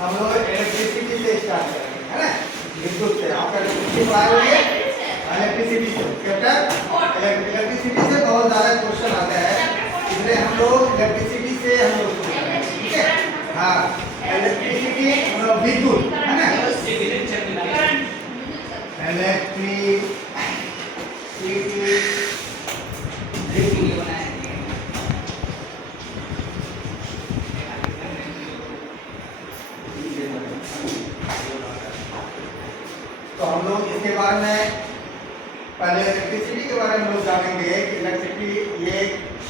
हम लोग इलेक्ट्रिसिटी से स्टार्ट करेंगे, है ना। विद्युत से आपका इलेक्ट्रिसिटी पढ़ाए होंगे, इलेक्ट्रिसिटी से चैप्टर इलेक्ट्रिसिटी से बहुत ज़्यादा क्वेश्चन आता है, इसलिए हम लोग इलेक्ट्रिसिटी से हम लोग शुरू करेंगे, ठीक है। हाँ, इलेक्ट्रिसिटी मतलब विद्युत, है ना। इलेक्ट्रिसिटी तो हम लोग इसके बारे में पहले इलेक्ट्रिसिटी के बारे में लोग जानेंगे कि इलेक्ट्रिसिटी ये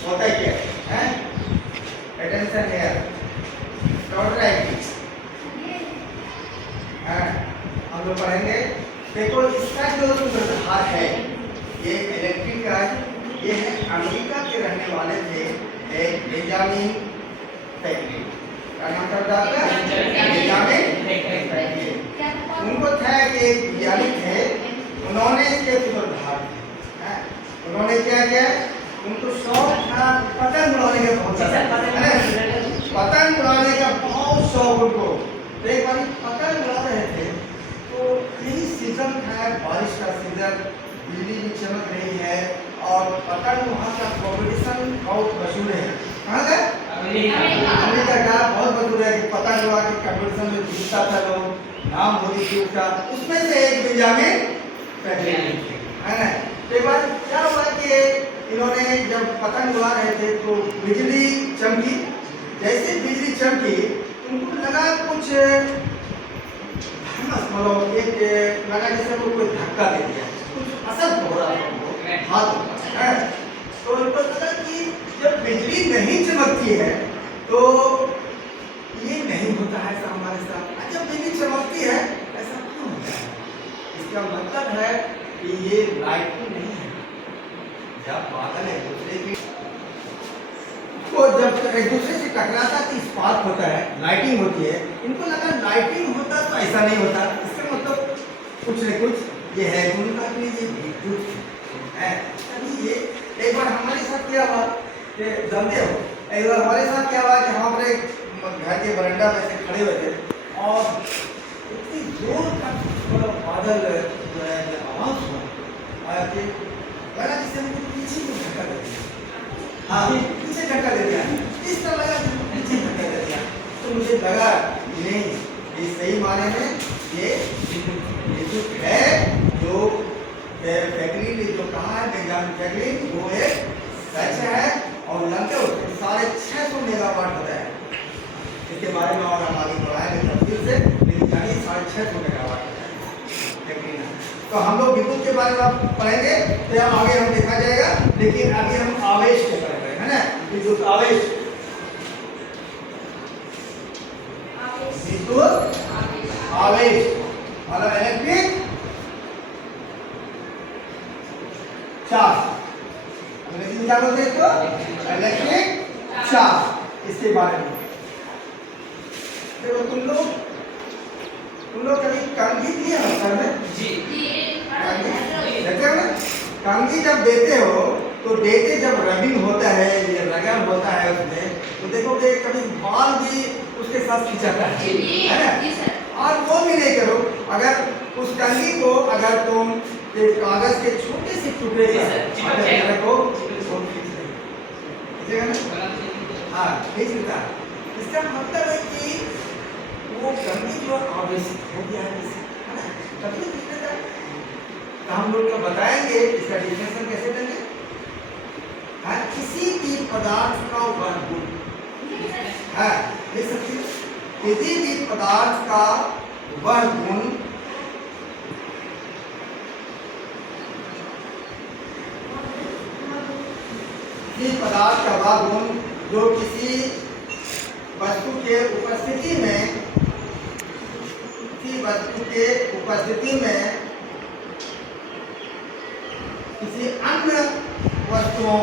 होता क्या है। Attention here, dot right. हम लोग पढ़ेंगे। देखो इसका जो आधार है ये इलेक्ट्रिक का, ये है अमेरिका के रहने वाले थे एक बेंजामिन फ्रैंकलिन। क्या नाम था आपका? Benjamin Franklin. उनको था कि एक वैज्ञानिक है, उन्होंने इसके सुधार किया। उन्होंने क्या किया, उनको शौक था पतंग उड़ाने का, बहुत पतंग उड़ाने का बहुत शौक उनको। तो एक बार पतंग उड़ा रहे थे तो यही सीजन था, बारिश का सीजन, बिजली भी चमक रही है और पतंग वहाँ का कॉम्पिटिशन बहुत मशहूर है। कहाँ का? अमेरिका का बहुत मशहूर है कि पतंग उड़ा के कॉम्पिटिशन में जीतता था लोग, नाम होती थी उसका। उसमें से एक बेंजामिन फ्रैंकलिन है ना। तो एक बार क्या हुआ कि इन्होंने जब पतंग उड़ा रहे थे तो बिजली चमकी। जैसे बिजली चमकी उनको लगा कुछ मतलब एक लगा जैसे वो कोई धक्का दे दिया, कुछ असर हो रहा था उनको हाथ है। तो उनको लगा कि जब बिजली नहीं चमकती है तो ये नहीं होता है ऐसा हमारे साथ, जब बिजली चमकती है ऐसा क्यों होता है? इसका मतलब है कि ये लाइटिंग नहीं है। जब बादल एक दूसरे की तो जब एक दूसरे से टकराता तो स्पार्क होता है, लाइटिंग होती है। इनको लगा लाइटिंग होता तो ऐसा नहीं होता, इसका मतलब कुछ न कुछ ये है। उनका कि ये विद्युत है। तभी ये एक बार हमारे साथ क्या हुआ कि जानते हो, एक बार हमारे साथ क्या हुआ कि हम अपने घर के बरंडा में से खड़े हुए थे और इतनी जोर का बादल जो है आवाज हुआ कि लगा जिससे हमको पीछे को धक्का दे दिया। हाँ, पीछे धक्का दे दिया, इस तरह लगा पीछे धक्का दे दिया। तो मुझे लगा नहीं, ये सही माने में ये विद्युत है जो फ्रैंकलिन ने जो कहा है, बेंजामिन फ्रैंकलिन, वो एक सच है। और लगते हो 650 मेगावाट होता है। इसके बारे में और हम आगे बढ़ाएंगे तफसील से, लेकिन 650 मेगावाट होता है फ्रैंकलिन। तो हम लोग विद्युत के बारे में पढ़ेंगे तो हम आगे हम देखा जाएगा, लेकिन अभी हम आवेश के पढ़ेंगे, है ना। विद्युत आवेश, विद्युत आवेश मतलब इलेक्ट्रिक चार्ज। अंग्रेजी में क्या बोलते हैं इसको? Electric charge. इसके बारे में देखो, तुम लोग कभी कंघी दिए हो सर में? जी देते हो ना। कंघी जब देते हो तो देते जब रबिंग होता है, ये रगड़ होता है उसमें, तो देखोगे कभी बाल भी उसके साथ खिंचाता है ना। और वो भी नहीं करो, अगर उस कंघी को अगर तुम कागज के छोटे से टुकड़े रखो तो खींचेगा ना। हाँ, खींचता है। इसका मतलब है कि वो कंघी जो आवेशित हो गया है, तभी दिखेगा। तो हम लोग बताएंगे इसका डिफिनेशन कैसे देंगे। हाँ, किसी भी पदार्थ का वह गुण है, देख सकते हैं, किसी भी पदार्थ का वह गुण पदार्थ का वह गुण जो किसी वस्तु के उपस्थिति में किसी अन्य वस्तुओं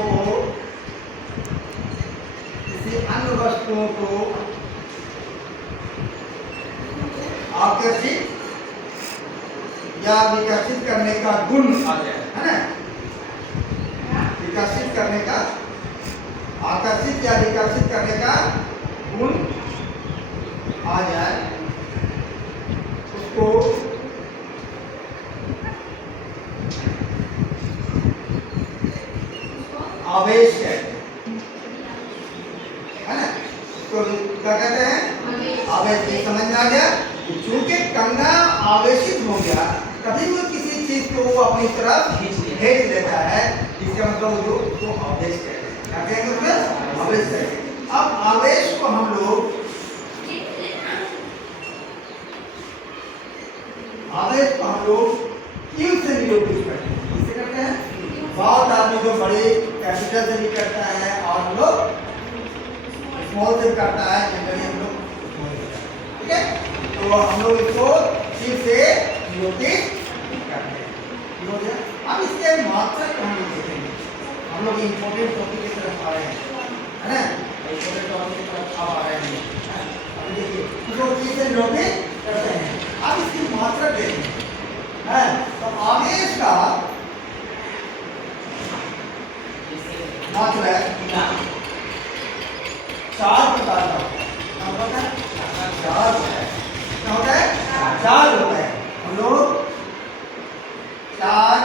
को आकर्षित या विकसित करने का गुण आ जाए, है ना। विकसित करने का, आकर्षित या विकसित करने का गुण आ जाए तो क्या कहते हैं आवेश। ये समझ में आ गया। चूंकि कंगना आवेशित हो गया कभी वो किसी चीज को वो अपनी तरफ खींच लेता है, इसका मतलब वो आवेश कहते हैं। क्या कहेंगे उसमें? आवेश कहेंगे। अब आवेश को हम लोग क्यू से निरूपित करते हैं। किससे करते हैं? बहुत आदमी जो बड़े कैपिटल से भी करता है और हम लोग स्मॉल से करता है, जनरली हम लोग ठीक है। तो हम लोग इसको क्यू से निरूपित करते हैं। हो गया। अब इसके मात्रा को हम लोग देखेंगे। हम लोग इंपॉर्टेंट टॉपिक की तरफ आ रहे हैं, है ना? इंपॉर्टेंट टॉपिक की तरफ आ रहे हैं। अब देखिए इसको क्यू से निरूपित करते हैं। अब इसकी मात्रा देखेंगे है। तो आवेश का मात्रा 4 प्रकार का होता है। क्या होता है? 4 होता है। हम लोग 4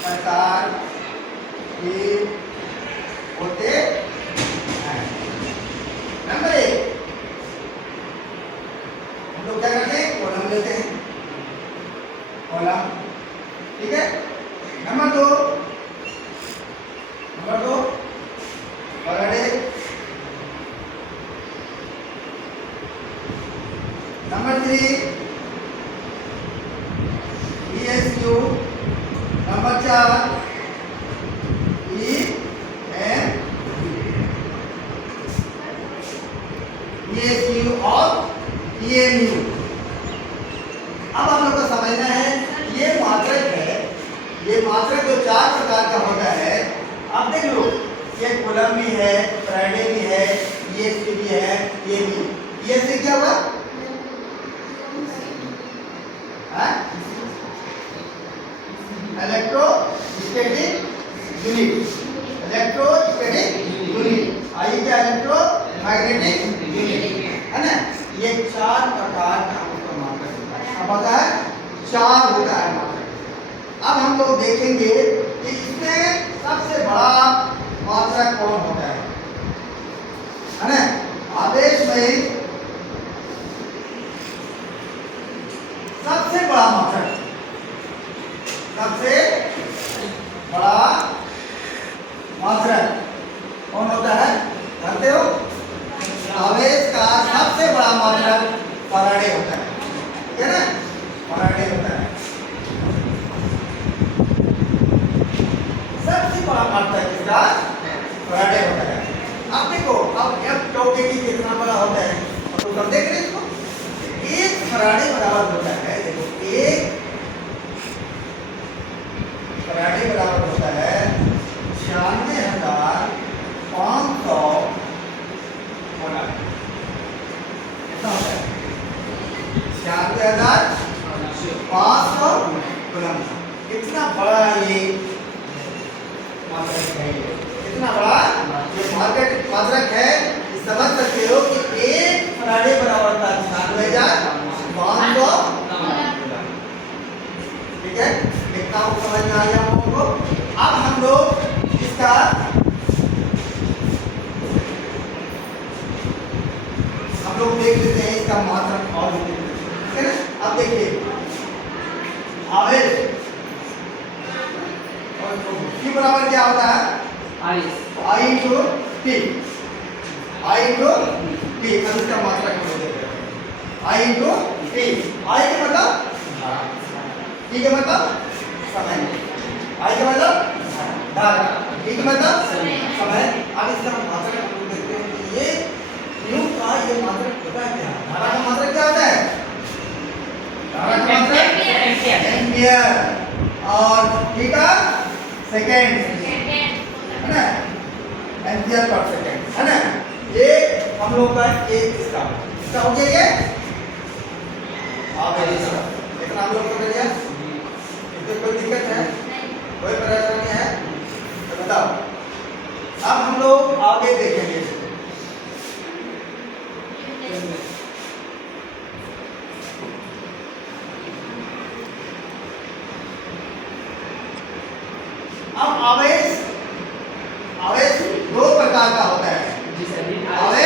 प्रकार के होते हैं। नंबर 1 हम लोग क्या करते हैं? कॉलम लेते हैं, कॉलम ठीक है। Number 2 Faraday. Number 3 ESQ। Number 4 ESQ और EMU। अब हम लोग को समझना है ये मात्रक है, ये मात्रक जो 4 प्रकार का होता है। अब देख लो ये कॉलम भी है, फैराडे भी है, ESQ भी है, ये भी। ये से क्या हुआ? Electrostatic unit. इलेक्ट्रोस्टैटिक यूनिट आई क्या? इलेक्ट्रोमैग्नेटिक यूनिट, है ना? ये 4 प्रकार का उसका मात्रक होता है। अब पता है 4 होता है मात्रक। अब हम लोग देखेंगे कि इसमें सबसे बड़ा मात्रक कौन होता है ना? आवेश में सबसे बड़ा मात्रक, सबसे बड़ा मात्रक कौन होता है? जानते हो? आवेश का सबसे बड़ा मात्रक फैराडे होता है, ठीक है ना? फैराडे होता है सबसे बड़ा मात्रक, इसका फैराडे होता है। अब देखो अब F टॉपिक की कितना बड़ा होता है तो सब देख रहे हैं इसको। एक फैराडे बराबर होता है, देखो एक फैराडे बराबर होता है 96,500 कूलम। कितना होता है? 96,500 कूलम। कितना बड़ा ये मात्रक है, कितना बड़ा ये मात्रक है। समझ सकते हो कि एक फैराडे बराबर था 96,500 कूलम, ठीक है। कितना समझ में आ गया हम लोगों को? अब हम लोग इसका देख लेते हैं इसका मात्रक और ठीक है ना। अब देखिए आवेश और Q बराबर क्या होता है? I into T। I into T। अब इसका मात्रक हम लोग देखते हैं। I into T। I का मतलब T का मतलब समय, I का मतलब धारा, T का मतलब समय। अब इसका मात्रक हम लोग देखते हैं कि ये Q का ये मात्रक होता है क्या? धारा का मात्रक क्या होता है? धारा का मात्रक एम्पियर और T का सेकेंड, है ना? एम्पियर पर सेकेंड, है ना? ये हम लोग का एक इसका हो गया ये आवेश। इतना हम लोग को कर लिया। इसमें कोई दिक्कत है? कोई परेशानी है तो बताओ। अब हम लोग आगे देखेंगे। अब आवेश दो प्रकार का होता है। आवेश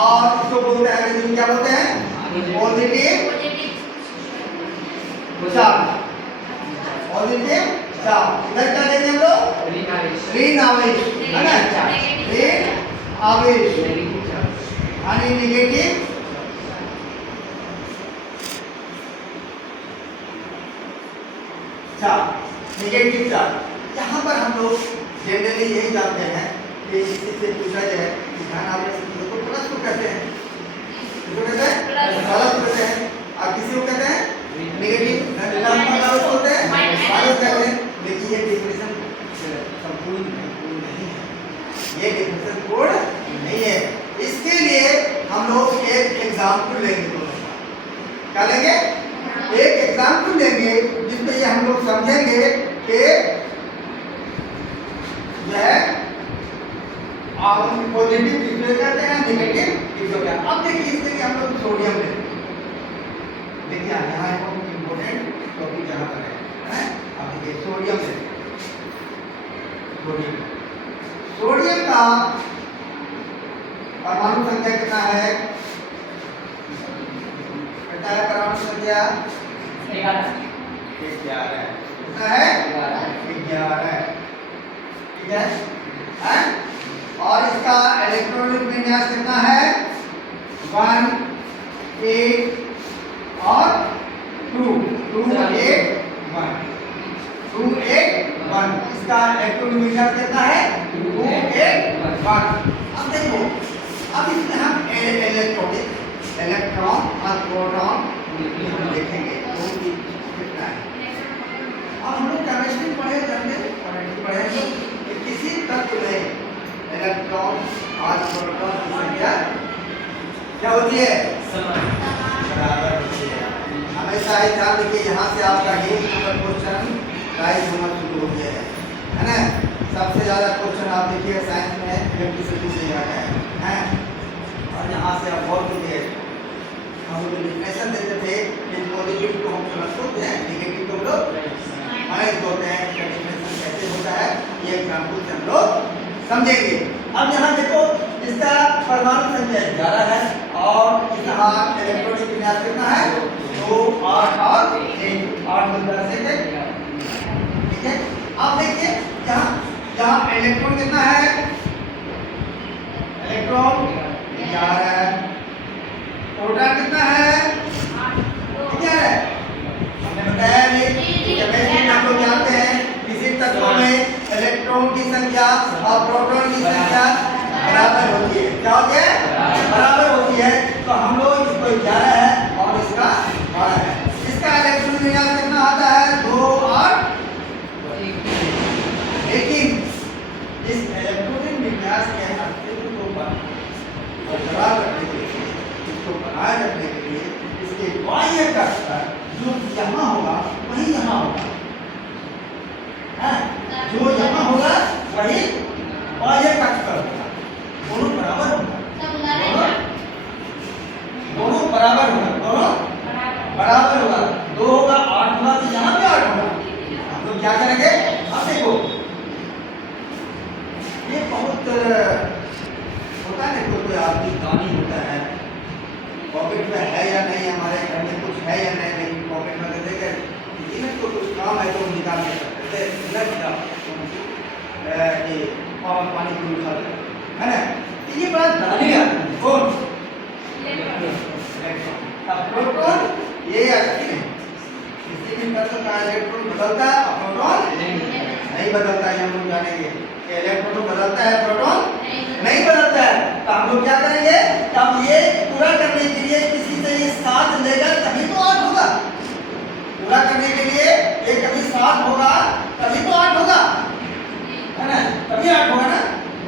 और इसको बोलते हैं अंग्रेजी में क्या बोलते हैं? Positive charge. Positive charge. इधर क्या देंगे हम लोग? ऋण आवेश, है ना? ऋण आवेश यानी नेगेटिव चार्ज। नेगेटिव चार्ज यहाँ पर हम लोग जनरली यही जानते हैं कि इससे पूछा जाए कि धन आवेश को प्लस को कहते हैं, किसको कहते हैं? प्लस कहते हैं। और किसी को कहते हैं नेगेटिव ऋणात्मक आवेश होते हैं, माइनस कहते हैं। लेकिन ये डेफिनेशन संपूर्ण नहीं है, ये डेफिनेशन पूर्ण नहीं है। इसके लिए हम लोग एक एग्जाम्पल लेंगे। क्या लेंगे? एक एग्जाम्पल लेंगे जिसमें ये हम लोग समझेंगे कि यह पॉजिटिव किसको कहते हैं, नेगेटिव किसको कहते हैं। अब देखिए इसके लिए हम लोग सोडियम लेंगे। देखिए यहाँ एक इम्पोर्टेंट टॉपिक यहाँ पर है। अब देखिए सोडियम लेंगे। सोडियम का परमाणु संख्या कितना है? कितना है परमाणु संख्या? 11 कितना है? 11। ठीक है? और इसका इलेक्ट्रॉनिक विन्यास कितना है? 1 8 और 2 2 8 1 2 8 1। इसका इलेक्ट्रॉनिक विन्यास कितना है? 2 8 1। अब देखो, अब इसमें हम इलेक्ट्रॉन और प्रोटॉन देखेंगे तो कितना है। अब हम लोग केमिस्ट्री पढ़ेंगे कि किसी तत्व में इलेक्ट्रॉन और प्रोटॉन की संख्या क्या होती है? बराबर होती है। हमेशा ध्यान रखिए, यहाँ से आपका एक नंबर क्वेश्चन राइज होना शुरू हो गया है ना? सबसे ज़्यादा क्वेश्चन आप देखिए साइंस में इलेक्ट्रिसिटी से आता है। और यहाँ से आप बहुत कीजिए, हम लोग डिफिनेशन देते थे कि पॉजिटिव को हम प्लस होते हैं, नेगेटिव को हम लोग माइनस होते हैं। डिफिनेशन कैसे होता है ये एग्जाम्पल से हम लोग समझेंगे। अब यहाँ देखो, इसका परमाणु संख्या 11 है और इसका इलेक्ट्रॉनिक विन्यास कितना है? 2 8 और 1 8 मिलकर से। ठीक है? अब देखिए यहाँ इलेक्ट्रॉन कितना है? इलेक्ट्रॉन 11 है। प्रोटॉन कितना है? 8 है। हमने बताया नहीं, केमिस्ट्री में हम लोग जानते हैं किसी तत्व में इलेक्ट्रॉन की संख्या और प्रोटॉन की संख्या बराबर होती है। क्या होती है? बराबर होती है। तो हम लोग इसको 11 है और इसका 12 है। इसका इलेक्ट्रॉन विन्यास कितना आता है? 2 8। लेकिन इस इलेक्ट्रॉनिक विन्यास के अस्तित्व को बरकरार रखने के लिए, इसको बनाए रखने के लिए इसके बाह्य कक्ष पर जो यहाँ होगा वही यहाँ होगा, जो यहाँ होगा वही बाह्य कक्ष पर होगा। दोनों बराबर होगा, दोनों बराबर होगा, दोनों बराबर होगा। 2 होगा 8 होगा तो यहाँ पे 8 होगा। हम लोग क्या करेंगे? अब देखो, ये बहुत होता है ना, कोई आदमी दानी होता है, पॉकेट में है या नहीं, हमारे घर में कुछ है या नहीं, लेकिन पॉकेट में कहते हैं इन्हें तो कुछ काम है तो निकाल के सकते पानी को उठा है ना। तो ये बात दानी है। कौन? प्रोटॉन ये किसी भी तत्व का इलेक्ट्रॉन बदलता है, प्रोटॉन नहीं बदलता है। हम लोग जानेंगे इलेक्ट्रॉन बदलता है, प्रोटॉन नहीं बदलता है। तो हम लोग क्या करेंगे? अब ये पूरा करने के लिए किसी से ये साथ लेगा तभी तो 8 होगा। पूरा करने के लिए ये कभी 7 होगा तभी तो 8 होगा, है ना? तभी 8 होगा ना।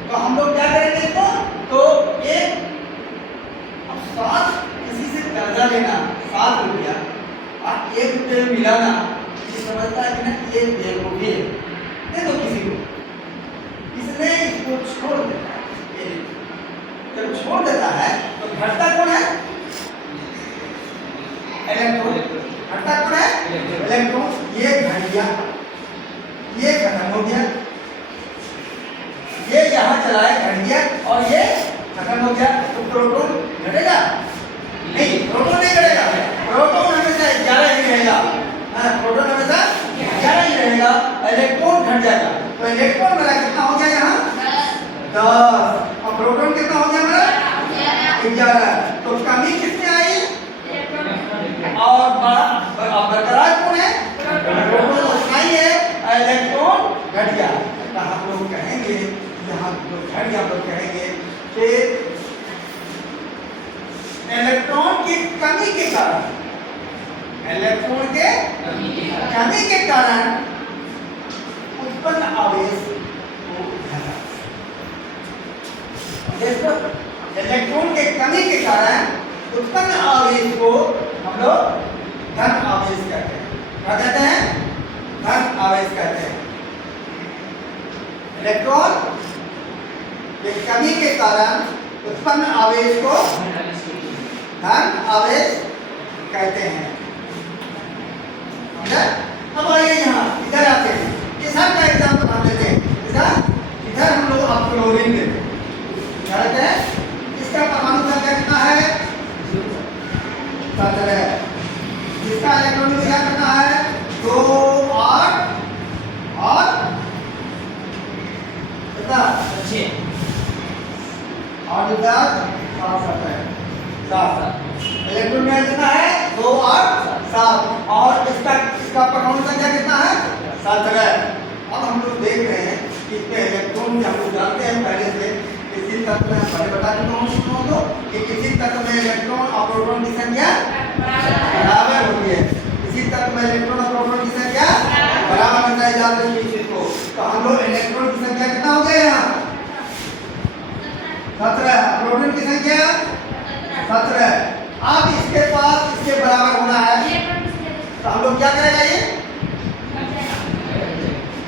तो हम लोग क्या करेंगे? तो एक अब 7 किसी से कर्जा लेना 7 रुपया और 1 रुपये में मिलाना, ये समझता है कि ना ये बेवकूफी है, दे दो किसी को। इसने इसको छोड़ देता है। जब छोड़ देता है तो घटता कौन है? इलेक्ट्रॉन। घटता कौन है? इलेक्ट्रॉन। ये घट गया, ये खत्म हो गया, ये यहाँ चला है, घट गया और ये खत्म हो गया तो प्रोटॉन घटेगा नहीं, प्रोटॉन नहीं घटेगा, प्रोटॉन हमेशा 11 ही रहेगा। प्रोटॉन हमेशा 11 ही रहेगा, इलेक्ट्रॉन घट जाएगा। तो इलेक्ट्रॉन मेरा कितना हो गया यहाँ 10 और प्रोटॉन कितना हो गया मेरा 11। तो कमी कितनी आई और बरकरार कौन है, प्रोटॉन उतना ही है, इलेक्ट्रॉन घट गया। तो हम लोग कहेंगे यहाँ जो घट गया, हम लोग कहेंगे कि इलेक्ट्रॉन की कमी के कारण, इलेक्ट्रॉन के कमी के कारण उत्पन्न आवेश को घटा। देखो इलेक्ट्रॉन के कमी के कारण उत्पन्न आवेश को हम लोग धन आवेश कहते हैं। क्या कहते हैं, धन आवेश कहते हैं। इलेक्ट्रॉन के कमी के कारण उत्पन्न आवेश को धन आवेश कहते हैं। अब आइए यहाँ इधर आते हैं, इधर का एग्जाम्पल हम लेते हैं। इधर हम लोग अब क्लोरीन लेते हैं। इसका परमाणु संख्या कितना है 17। इसका इलेक्ट्रॉन संख्या कितना है 2 8 और कितना 6 और 10 7 इलेक्ट्रॉन में कितना है 2 8 7 और इसका परमाणु संख्या कितना है 17। अब हम लोग देख रहे हैं कि इसमें इलेक्ट्रॉन में हम लोग जानते हैं पहले से किसी तत्व में पहले बता चुका हूँ तो कि किसी तत्व में इलेक्ट्रॉन और प्रोटॉन की संख्या बराबर होती है। किसी तत्व में इलेक्ट्रॉन और प्रोटॉन की संख्या बराबर होता है, याद रखिए इस चीज को। तो हम लोग इलेक्ट्रॉन की संख्या कितना हो गया यहाँ 17, प्रोटॉन की संख्या 17। अब इसके पास इसके बराबर होना है तो हम लोग क्या करेगा, ये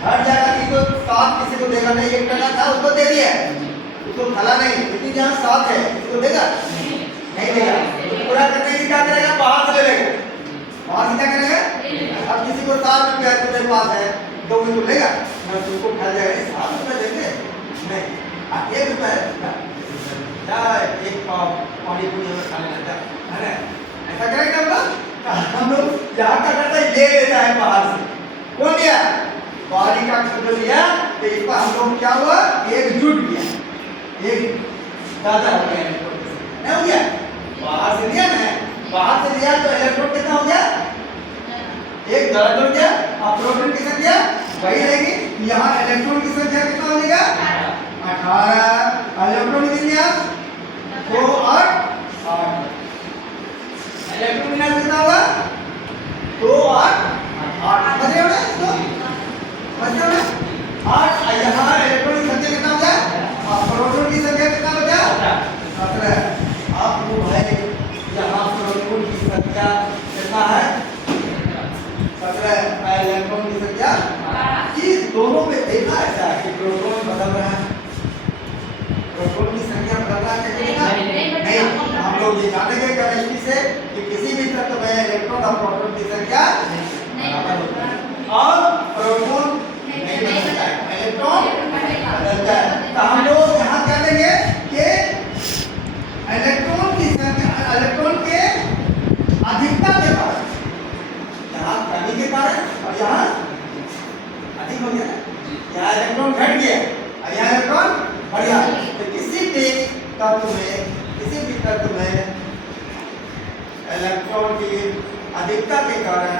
हट जाएगा। किसी को 7 किसी को देगा नहीं, एक टका था उसको दे दिया, उसको खला नहीं, लेकिन जहाँ 7 है उसको देगा नहीं देगा। तो पूरा करने की क्या करेगा, बाहर से ले लेगा, बाहर से क्या करेगा। अब किसी को 7 रुपया तुम्हारे पास है तो वो तो लेगा, मैं तुमको खा जाएगा 7 रुपये देंगे नहीं 1 रुपया एक पानी पूरी हमें खाने लगता है ना, ऐसा करेगा हम लोग यहाँ का करता है ले लेता है बाहर से। कौन लिया, बाहरी का खुद लिया तो इस पर हम लोग क्या हुआ एक जुट गया, एक ज्यादा हो गया नहीं हो गया, बाहर से लिया ना, बाहर से लिया तो इलेक्ट्रॉन कितना हो गया एक ज्यादा जुड़ गया और प्रोटॉन की संख्या वही रहेगी। यहाँ इलेक्ट्रॉन की संख्या कितना हो जाएगा 18, इलेक्ट्रॉन की संख्या 2 8 8, इलेक्ट्रॉन विन्यास कितना होगा 2 8 8, समझ रहे हो ना इसको, समझ रहे हो ना 8। यहाँ इलेक्ट्रॉन की संख्या कितना हो गया और प्रोटॉन की संख्या कितना बचा 17। आप वो भाई यहाँ प्रोटॉन की संख्या कितना है 17, इलेक्ट्रॉन की संख्या कि दोनों में देखा ऐसा कि प्रोटॉन बदल रहा है, प्रोटॉन की संख्या बदल रहा है नहीं। हम लोग ये जानेंगे केमिस्ट्री से कि किसी भी तत्व में इलेक्ट्रॉन और प्रोटॉन की संख्या बराबर होती है और प्रोटॉन नहीं बदलता है, इलेक्ट्रॉन बदलता है। तो हम लोग यहाँ क्या लेंगे कि इलेक्ट्रॉन की संख्या, इलेक्ट्रॉन के अधिकता के कारण, यहाँ कमी के कारण और यहाँ अधिक हो गया, यहाँ इलेक्ट्रॉन घट गया और यहाँ इलेक्ट्रॉन बढ़ गया। तो किसी भी तत्व में, किसी भी तत्व में इलेक्ट्रॉन की अधिकता के कारण,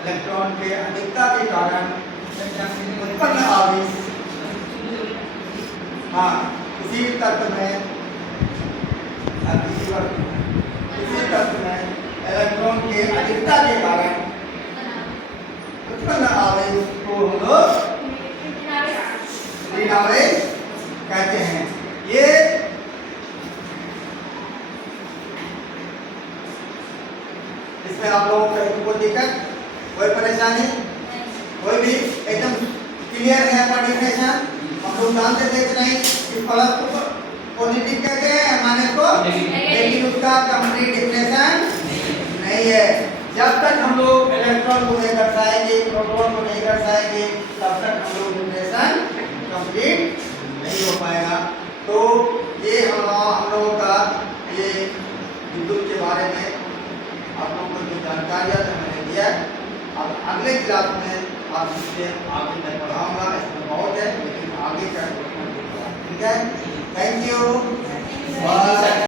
इलेक्ट्रॉन के अधिकता के कारण उत्पन्न आवेश, हाँ किसी तत्व में, किसी तत्व में इलेक्ट्रॉन के अधिकता के कारण उत्पन्न आवेश को हम लोग ऋण आवेश कहते हैं। ये इसमें आप लोगों को कोई दिक्कत, कोई परेशानी, कोई भी एकदम क्लियर है आपका डिफिनेशन। हम लोग जानते थे कि नहीं कि प्लस को पॉजिटिव कहते हैं माइनस को, लेकिन उसका कंप्लीट डिफिनेशन नहीं है। जब तक हम लोग इलेक्ट्रॉन को नहीं दर्शाएंगे, प्रोटॉन को नहीं दर्शाएंगे, तब तक हम लोग डिफिनेशन कंप्लीट नहीं हो पाएगा। तो ये जानकारियाँ तो मैंने दिया है। अब अगले क्लास में आप इससे आगे मैं पढ़ाऊँगा, इसमें बहुत है लेकिन आगे का ठीक है। Thank you. बाय।